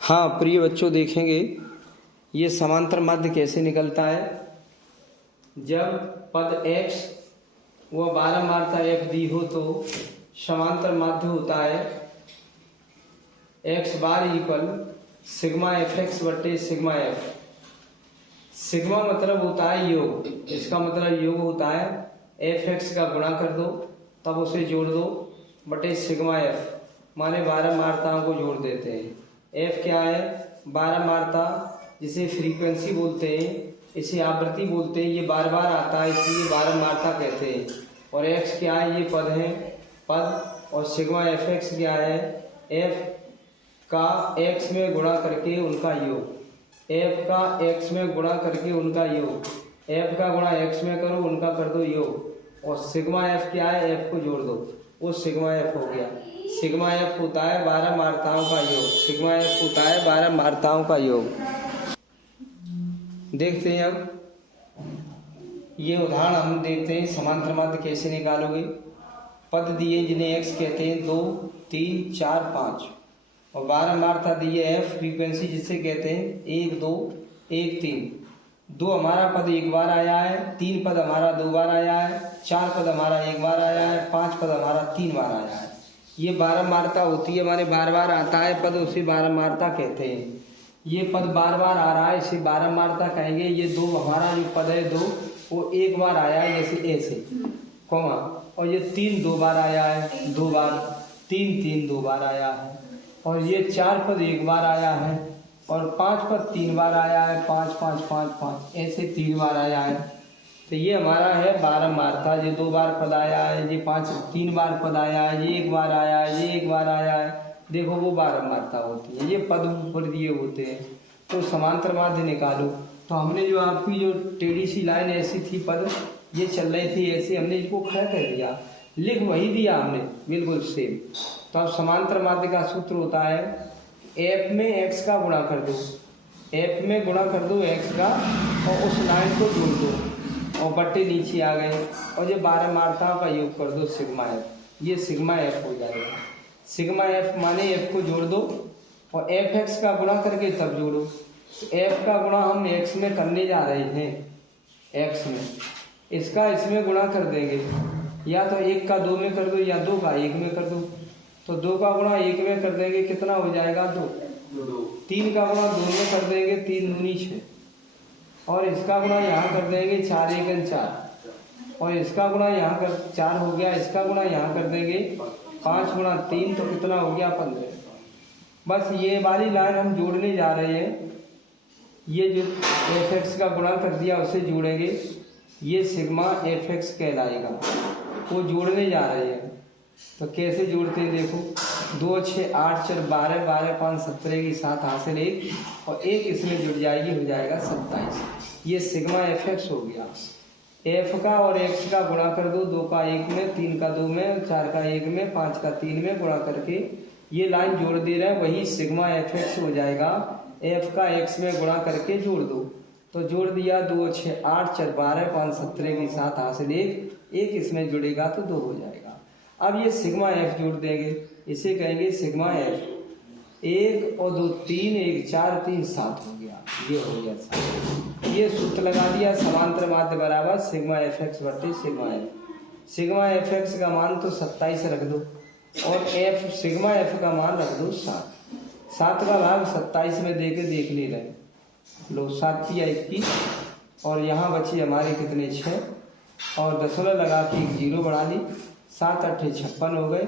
हाँ प्रिय बच्चों, देखेंगे ये समांतर माध्य कैसे निकलता है। जब पद x व बारंबारता f दी हो तो समांतर माध्य होता है x बार इक्वल सिग्मा एफ एक्स बट्टे सिग्मा एफ। सिग्मा मतलब होता है योग, इसका मतलब योग होता है एफ एक्स का गुणा कर दो तब उसे जोड़ दो बटे सिग्मा एफ, माने बारंबारताओं को जोड़ देते हैं। एफ क्या है? बारंबारता, जिसे फ्रीक्वेंसी बोलते हैं, इसे आवृत्ति बोलते हैं। ये बार बार आता है इसलिए बारंबारता कहते हैं। और एक्स क्या है? ये पद है, पद। और सिग्मा एफ एक्स क्या है? एफ का एक्स में गुणा करके उनका योग, एफ का एक्स में गुणा करके उनका योग। एफ का गुणा एक्स में करो, उनका कर दो योग। और सिग्मा एफ क्या है? एफ को जोड़ दो, वो सिग्मा एफ हो गया। सिग्मा एफ होता है बारंबारताओं का योग। सिग्मा एफ होता है बारंबारताओं का योग। देखते हैं अब ये उदाहरण हम देखते हैं समांतर माध्य कैसे निकालोगे। पद दिए जिन्हें एक्स कहते हैं 2, 3, 4, 5 और बारंबारता दी है एफ, फ्रीक्वेंसी जिसे कहते हैं 1, 2, 1, 3। 2 हमारा पद एक बार आया है, 3 पद हमारा 2 बार आया है, 4 पद हमारा एक बार आया है, 5 पद हमारा 3 बार आया है। ये बारंबारता होती है, माने बार बार आता है पद, उसे बारंबारता कहते हैं। ये पद बार बार आ रहा है, इसे बारंबारता कहेंगे। ये 2 हमारा जो पद है 2, वो एक बार आया है जैसे ऐसे कॉमा। और ये 3 2 बार आया है, 2 बार, 3 3 2 बार आया है। और ये 4 पद एक बार आया है और 5 पद 3 बार आया है, 5 5 5 5 ऐसे 3 बार आया है। तो ये हमारा है बारंबारता। ये 2 बार पद आया है, ये 3 बार पद आया है, ये 1 बार आया है, ये 1 बार आया है। देखो वो बारंबारता होती है। ये पद ऊपर दिए होते हैं। तो समांतर माध्य निकालो। तो हमने जो आपकी जो टेढ़ी सी लाइन ऐसी थी, पद ये चल रही थी ऐसे, हमने इसको खड़ा कर दिया, लिख वही दिया हमने बिल्कुल सेम। तो अब समांतर माध्य का सूत्र होता है एफ में एक्स का गुणा कर दो, एफ में गुणा कर दो एक्स का और उस लाइन को जोड़ दो और बट्टे नीचे आ गए और ये बारंबारताओं का योग कर दो सिग्मा एफ। ये सिग्मा एफ हो जाएगा। सिग्मा एफ माने एफ को जोड़ दो और एफ एक्स का गुणा करके तब जोड़ो। एफ का गुणा हम एक्स में करने जा रहे हैं, एक्स में, इसका इसमें गुणा कर देंगे। या तो 1 का 2 में कर दो या 2 का 1 में कर दो। तो 2 का गुणा 1 में कर देंगे, कितना हो जाएगा? 2। 3 का गुणा 2 में कर देंगे, 3 दूनी 6। और इसका गुणा यहाँ कर देंगे, 4 1 4। और इसका गुणा यहाँ कर 4 हो गया, इसका गुणा यहाँ कर देंगे 5 गुणा 3, तो कितना हो गया? 15। बस ये वाली लाइन हम जोड़ने जा रहे हैं। ये जो एफ एक्स का गुणा कर दिया उसे जोड़ेंगे, ये सिग्मा एफ एक्स कहलाएगा। वो जोड़ने जा रहे हैं। तो कैसे जोड़ते हैं देखो, 2 6 8 4 12 12 5 17 की 7 हासिल 1 और 1 इसमें जुड़ जाएगी, हो जाएगा 27। ये सिग्मा एफ एक्स हो गया। एफ का और एक्स का गुणा कर दो, 2 का 1 में, 3 का 2 में, 4 का 1 में, 5 का 3 में गुणा करके ये लाइन जोड़ दे रहे हैं, वही सिग्मा एफ एक्स हो जाएगा। एफ का एक्स में गुणा करके जोड़ दो, तो जोड़ दिया, 2 6 8 4 12 5 17 की 7 हासिल 1 इसमें जुड़ेगा तो 2 हो जाएगा। अब ये सिग्मा एफ जोड़ देंगे, इसे कहेंगे सिग्मा एफ। 1 और 2 3, 1 4 3 7 हो गया, ये हो गया 7। ये सूत्र लगा दिया, समांतर माध्य बराबर सिग्मा एफ एक्स बट्टे sigma F. Sigma F x का मान तो 27 रख दो और एफ सिग्मा एफ का मान रख दो 7। 7 का भाग 27 में दे के देख ले रहे लो, 7 या 21 और यहाँ बची हमारे कितने 6 और दशमलव लगा के 1 0 बढ़ा ली, 7 8 56 हो गए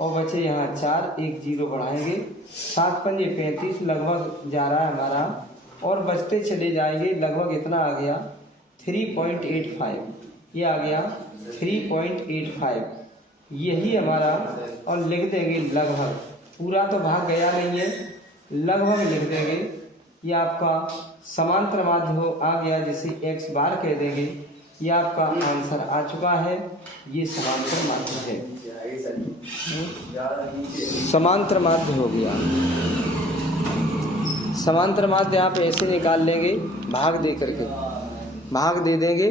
और बचे यहाँ 4, 1 0 बढ़ाएंगे, 7 5 35 लगभग जा रहा है हमारा और बचते चले जाएंगे। लगभग इतना आ गया 3.85, ये आ गया 3.85, यही हमारा। और लिख देंगे लगभग, पूरा तो भाग गया नहीं है, लगभग लिख देंगे। ये आपका समांतर माध्य हो आ गया, जिसे एक्स बार कह देंगे। ये आपका आंसर आ चुका है। ये समांतर माध्य है, समांतर माध्य हो गया। समांतर माध्य आप ऐसे निकाल लेंगे, भाग दे करके, भाग दे देंगे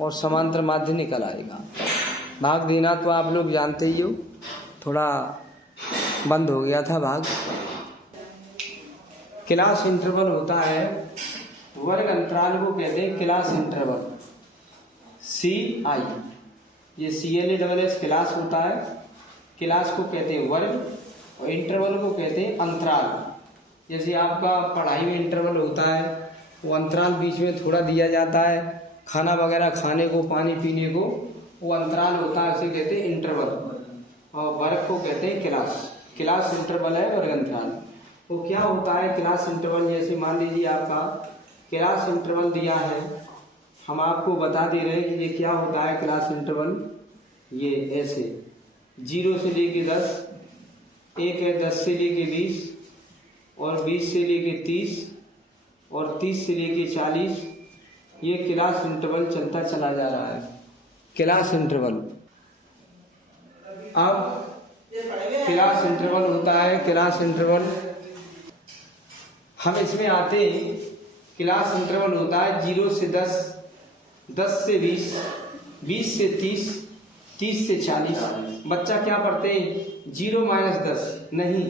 और समांतर माध्य निकल आएगा। भाग देना तो आप लोग जानते ही हो, थोड़ा बंद हो गया था भाग। क्लास इंटरवल होता है, वर्ग अंतराल को कहते हैं क्लास इंटरवल, CI। ये CLASS क्लास होता है, क्लास को कहते हैं वर्ग और इंटरवल को कहते हैं अंतराल। जैसे आपका पढ़ाई में इंटरवल होता है, वो अंतराल बीच में थोड़ा दिया जाता है, खाना वगैरह खाने को, पानी पीने को, वो अंतराल होता है, उसे कहते हैं इंटरवल। और वर्ग को कहते हैं क्लास। क्लास इंटरवल है वर्ग अंतराल। तो क्या होता है क्लास इंटरवल? जैसे मान लीजिए आपका क्लास इंटरवल दिया है, हम आपको बता दे रहे हैं कि ये क्या होता है क्लास इंटरवल। ये ऐसे 0 से लेके 10, एक है 10 से लेके 20, और 20 से लेके 30, और 30 से लेके 40। ये क्लास इंटरवल चलता चला जा रहा है, क्लास इंटरवल। अब क्लास इंटरवल होता है, क्लास इंटरवल हम इसमें आते हैं। क्लास इंटरवल होता है 0 से 10, 10 से 20, 20 से 30, 30 से 40। बच्चा क्या पढ़ते हैं? 0 - 10 नहीं,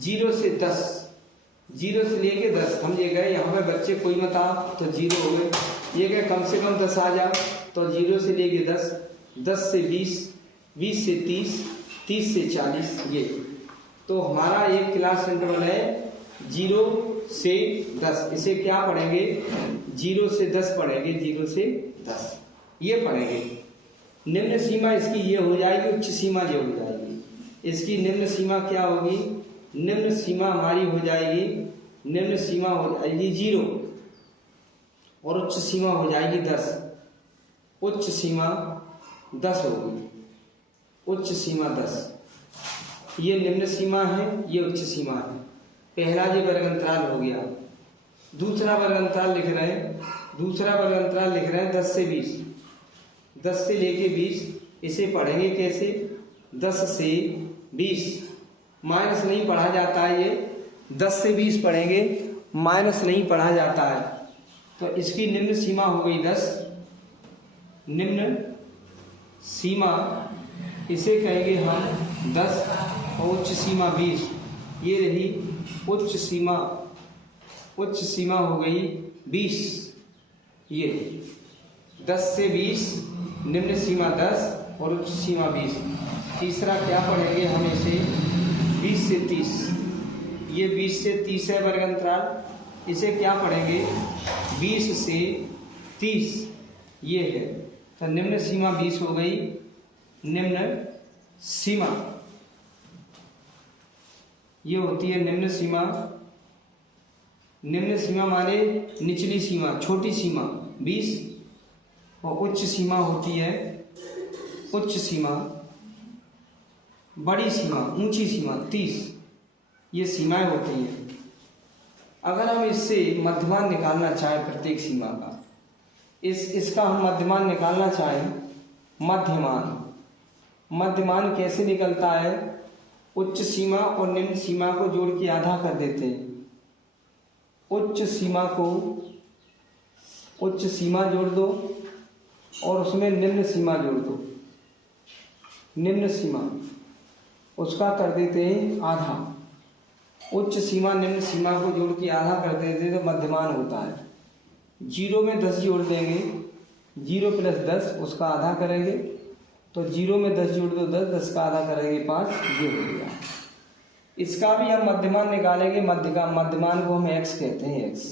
0 से 10, 0 से लेके 10। हम ये गए यहाँ पे बच्चे कोई मत आ तो 0 हो गए, ये गए कम से कम 10 आ जाओ तो 0 से लेके 10, 10 से 20, 20 से 30, 30 से 40। ये तो हमारा एक क्लास इंटरवल है 0 से 10। इसे क्या पढ़ेंगे? 0 से 10 पढ़ेंगे, 0 से 10 ये पढ़ेंगे। निम्न सीमा इसकी ये हो जाएगी, उच्च सीमा ये हो जाएगी। इसकी निम्न सीमा क्या होगी? निम्न सीमा हमारी हो जाएगी, निम्न सीमा हो जाएगी 0 और उच्च सीमा हो जाएगी 10। उच्च सीमा 10 होगी, उच्च सीमा 10। ये निम्न सीमा है, ये उच्च सीमा है। पहला ये वर्ग अंतराल हो गया। दूसरा वर्ग अंतराल लिख रहे हैं, दूसरा वर्ग अंतराल लिख रहे हैं 10 से 20, 10 से लेके 20। इसे पढ़ेंगे कैसे? 10 से 20 माइनस नहीं पढ़ा जाता है, ये 10 से 20 पढ़ेंगे, माइनस नहीं पढ़ा जाता है। तो इसकी निम्न सीमा हो गई 10, निम्न सीमा इसे कहेंगे हम 10, और उच्च सीमा 20। ये रही उच्च सीमा, उच्च सीमा हो गई 20। ये 10 से 20, निम्न सीमा 10 और उच्च सीमा 20। तीसरा क्या पढ़ेंगे हम इसे? 20 से 30। ये 20 से 30 है वर्ग अंतराल, इसे क्या पढ़ेंगे? 20 से 30 ये है। तो निम्न सीमा 20 हो गई, निम्न सीमा ये होती है निम्न सीमा। निम्न सीमा माने निचली सीमा, छोटी सीमा 20, और उच्च सीमा होती है, उच्च सीमा, बड़ी सीमा, ऊंची सीमा 30। ये सीमाएं होती हैं। अगर हम इससे मध्यमान निकालना चाहें प्रत्येक सीमा का, इसका हम मध्यमान निकालना चाहें, मध्यमान, मध्यमान कैसे निकलता है? उच्च सीमा और निम्न सीमा को जोड़ के आधा कर देते हैं। उच्च सीमा को, उच्च सीमा जोड़ दो और उसमें निम्न सीमा जोड़ दो, निम्न सीमा उसका कर देते हैं आधा। उच्च सीमा निम्न सीमा को जोड़ के आधा कर देते हैं तो मध्यमान होता है। 0 में 10 जोड़ देंगे, 0 + 10 उसका आधा करेंगे, तो 0 में 10 जोड़ दो 10, 10 का आधा करेंगे 5, ये हो गया। इसका भी हम मध्यमान निकालेंगे, मध्यमान को हम x कहते हैं, x।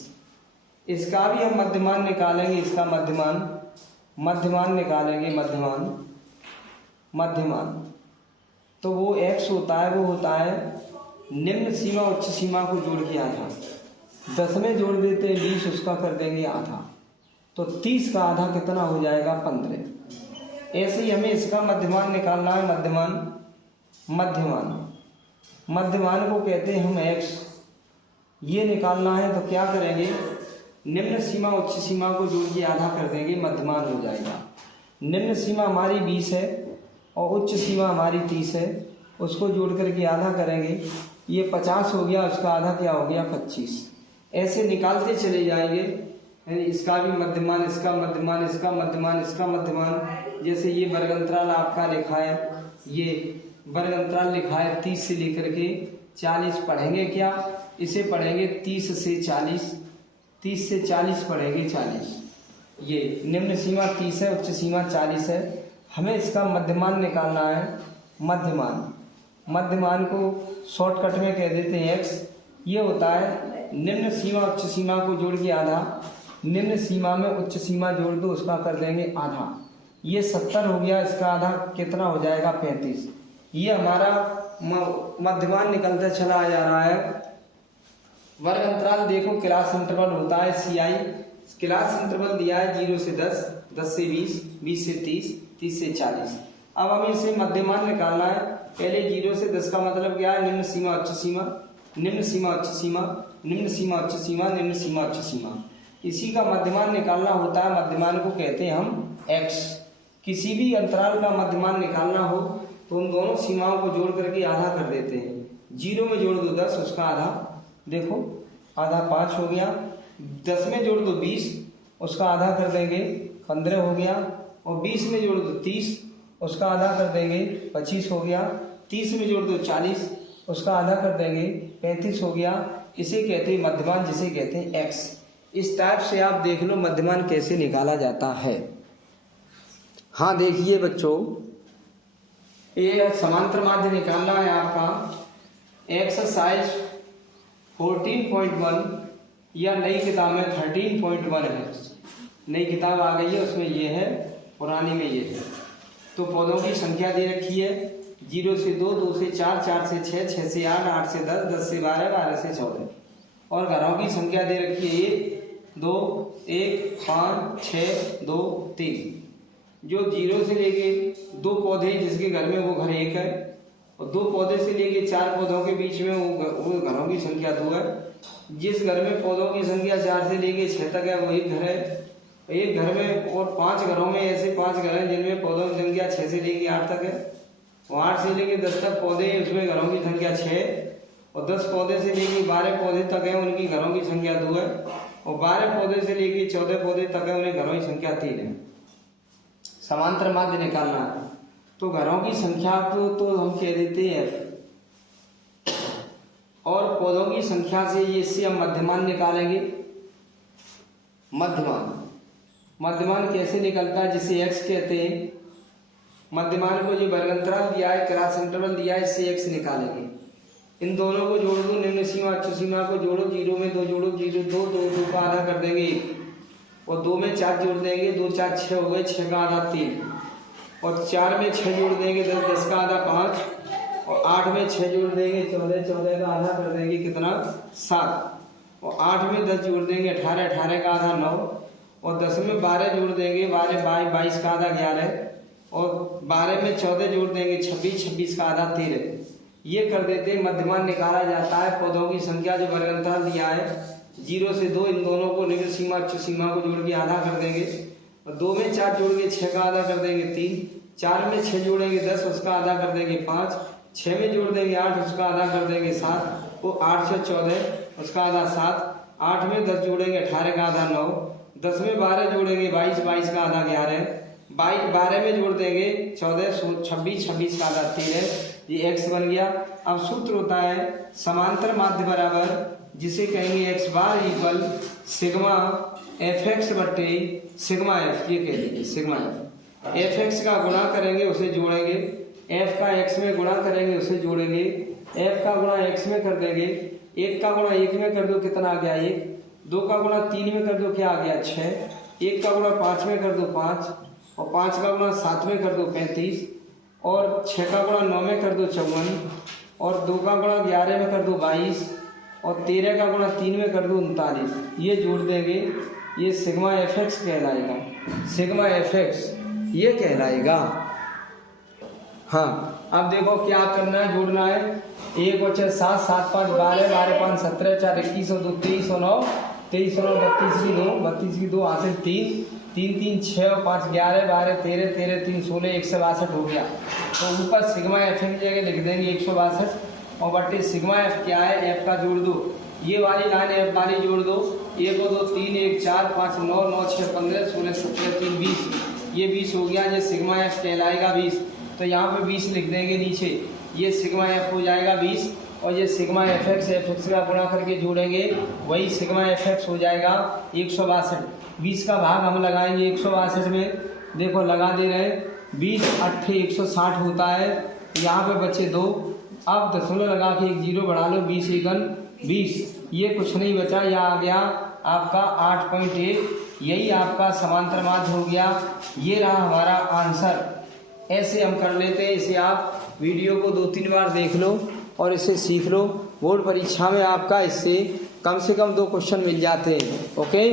इसका भी हम मध्यमान निकालेंगे, इसका मध्यमान, मध्यमान निकालेंगे, मध्यमान, मध्यमान तो वो x होता है, वो होता है निम्न सीमा उच्च सीमा को जोड़ के आधा। 10 में जोड़ देते हैं 20, उसका कर देंगे आधा, तो 30 का आधा कितना हो जाएगा? 15। ऐसे ही हमें इसका मध्यमान निकालना है, मध्यमान, मध्यमान, मध्यमान को कहते हैं हम x। ये निकालना है तो क्या करेंगे? निम्न सीमा उच्च सीमा को जोड़ के आधा कर देंगे, मध्यमान हो जाएगा। निम्न सीमा हमारी 20 है और उच्च सीमा हमारी 30 है, उसको जोड़ करके आधा करेंगे, ये 50 हो गया, उसका आधा क्या हो गया? 25। ऐसे निकालते चले जाएंगे, इसका भी मध्यमान, इसका मध्यमान, इसका मध्यमान, इसका मध्यमान। जैसे ये वर्ग अंतराल आपका लिखा है, ये वर्ग अंतराल लिखा है 30 से लेकर के 40। पढ़ेंगे क्या? इसे पढ़ेंगे 30 से 40, 30 से 40 पढ़ेंगे 40। ये निम्न सीमा 30 है, उच्च सीमा 40 है। हमें इसका मध्यमान निकालना है। मध्यमान को शॉर्टकट में कह देते हैं x। ये होता है निम्न सीमा उच्च सीमा को जोड़ के आधा, निम्न सीमा में उच्च सीमा जोड़ दो, उसका कर देंगे आधा। ये 70 हो गया, इसका आधा कितना हो जाएगा 35। ये हमारा मध्यमान निकलता चला जा रहा है। वर्ग अंतराल देखो, क्लास इंटरवल होता है CI। क्लास इंटरवल दिया है 0 से 10, 10 से 20, 20 से 30, 30 से 40। अब हमें इसे मध्यमान निकालना है। पहले 0 से 10 का मतलब क्या है? निम्न सीमा उच्च सीमा, निम्न सीमा उच्च सीमा, निम्न सीमा उच्च सीमा, निम्न सीमा उच्च सीमा। इसी का मध्यमान निकालना होता है। मध्यमान को कहते हैं हम x। किसी भी अंतराल का मध्यमान निकालना हो तो उन दोनों सीमाओं को जोड़ करके आधा कर देते हैं। 0 में जोड़ दो 10, उसका आधा, देखो आधा 5 हो गया। 10 में जोड़ दो 20, उसका आधा कर देंगे 15 हो गया। और 20 में जोड़ दो 30, उसका आधा कर देंगे 25 हो गया। 30 में जोड़ दो 40, उसका आधा कर देंगे 35 हो गया। इसे कहते हैं मध्यमान, जिसे कहते हैं x। इस टाइप से आप देख लो मध्यमान कैसे निकाला जाता है। हाँ देखिए बच्चों, ये समांतर माध्य निकालना है आपका। एक्सरसाइज 14.1 या नई किताब में 13.1 है। नई किताब आ गई है, उसमें ये है, पुरानी में ये है। तो पौधों की संख्या दे रखी है 0 से 2, 2 से 4, 4 से 6, 6 से 8, 8 से 10, 10 से 12, 12 से 14। और घरों की संख्या दे रखी है 1, 2, 1, 5, 6, 2, 3। जो 0 से लेके 2 पौधे जिसके घर में वो घर 1 है, और 2 पौधे से लेके 4 पौधों के बीच में वो घरों की संख्या 2 है। जिस घर में पौधों की संख्या 4 से लेके 6 तक है वो एक घर है। एक घर में और 5 घरों में ऐसे 5 घर हैं जिनमें पौधों की संख्या 6 से लेके 8 तक है। और 8 से लेके 10 तक पौधे हैं, उसमें घरों की संख्या 6। और 10 पौधे से लेके 12 पौधे तक है, उनकी घरों की संख्या 2 है। और 12 पौधे से लेके 14 पौधे तक है, उन्हें घरों की संख्या 3 है। समांतर माध्य निकालना है तो घरों की संख्या को तो हम कह देते हैं f, और पौधों की संख्या से ये इससे हम मध्यमान निकालेंगे। मध्यमान कैसे निकलता है, जिसे x कहते हैं। मध्यमान को जो वर्गांतराल दिया है, क्लास इंटरवल दिया है, इससे x निकालेंगे। इन दोनों को जोड़ दो, निम्न सीमा उच्च सीमा को जोड़ो। 0 में 2 जोड़ो, 0 2, 2 का आधा कर देंगे 1। और 2 में 4 जोड़ देंगे, 2 4 6 हो गए, 6 का आधा 3। और 4 में 6 जोड़ देंगे 10, 10 का आधा 5। और 8 में 6 जोड़ देंगे 14, 14 का आधा कर देंगे कितना 7। और 8 में 10 जोड़ देंगे 18, 18 का आधा 9। और 10 में 12 जोड़ देंगे 12, 22 का आधा 11। और 12 में 14 जोड़ देंगे 26, 26 का आधा 13। ये कर देते मध्यमान निकाला जाता है। पौधों की संख्या जो वर्गांतराल दिया है 0 से 2, इन दोनों को निम्न सीमा उच्च सीमा को जोड़ के आधा कर देंगे। और 2 में 4 जोड़ के 6 का आधा कर देंगे 3। 4 में 6 जोड़ेंगे 10, उसका आधा कर देंगे 5। 6 में जोड़ देंगे 8, उसका आधा कर देंगे 7। वो 8 से 14, उसका आधा 7। 8 में 10 जोड़ेंगे 18 का आधा 9। 10 में 12 जोड़ेंगे 22, 22 का आधा 11। 12 में जोड़ देंगे 14, 26, 26 का आधा 13। ये x बन गया। अब सूत्र होता है समांतर माध्य बराबर, जिसे कहेंगे x बार इक्वल सिग्मा fx बट्टे सिग्मा f। ये कह दीजिए सिग्मा f। fx का गुणा करेंगे उसे जोड़ेंगे, f का x में गुणा करेंगे उसे जोड़ेंगे, f का गुणा x में कर देंगे। 1 का गुणा 1 में कर दो, कितना आ गया 1। 2 का गुणा 3 में कर दो, क्या आ गया 6। 1 का गुणा 5 में कर दो 5। और 5 का गुणा 7 में कर दो 35। और 6 का गुणा 9 में कर दो 54। और 2 का गुणा 11 में कर दो 22। और 13 का गुणा 3 में कर दो 39। ये जोड़ देंगे, ये सिग्मा fx कहलाएगा। सिग्मा fx ये कहलाएगा। हाँ अब देखो क्या करना है, जोड़ना है। 1 और 6 7, 7 5 12, 12 5 17, 4 21 और 2 23 और 9, 23 और 9 32 की 2, 32 की 2 हासिल 3, 3 3 6 और 5 11, 12 13, 13 3 16, 162 हो गया। तो ऊपर सिग्मा एफ की जगह लिख देंगे 162। और बट्टे सिग्मा एफ क्या है, एफ का जोड़ दो। ये वाली लाइन एफ वाली जोड़ दो। 1 और 2 3, 1 4 5 9, 9 6 15 16 17 3 20। ये 20 हो गया। ये सिग्मा एफ कहलाएगा 20। तो यहाँ पे 20 लिख देंगे नीचे, ये सिग्मा एफ हो जाएगा 20। और ये सिग्मा एफ एक्स का गुणा करके जोड़ेंगे, वही सिग्मा एफ एक्स हो जाएगा 162। 20 का भाग हम लगाएंगे 162 में, देखो लगा दे रहे, 20 8 160 होता है, यहाँ पे बचे 2, अब दशमलव लगा के एक जीरो बढ़ा लो, 20 एकन 20, ये कुछ नहीं बचा, यह आ गया आपका 8.1, यही आपका समांतर माध्य हो गया। ये रहा हमारा आंसर। ऐसे हम कर लेते हैं, इसे आप वीडियो को 2-3 बार देख लो और इसे सीख लो, बोर्ड परीक्षा में आपका इससे कम से कम 2 क्वेश्चन मिल जाते हैं। ओके।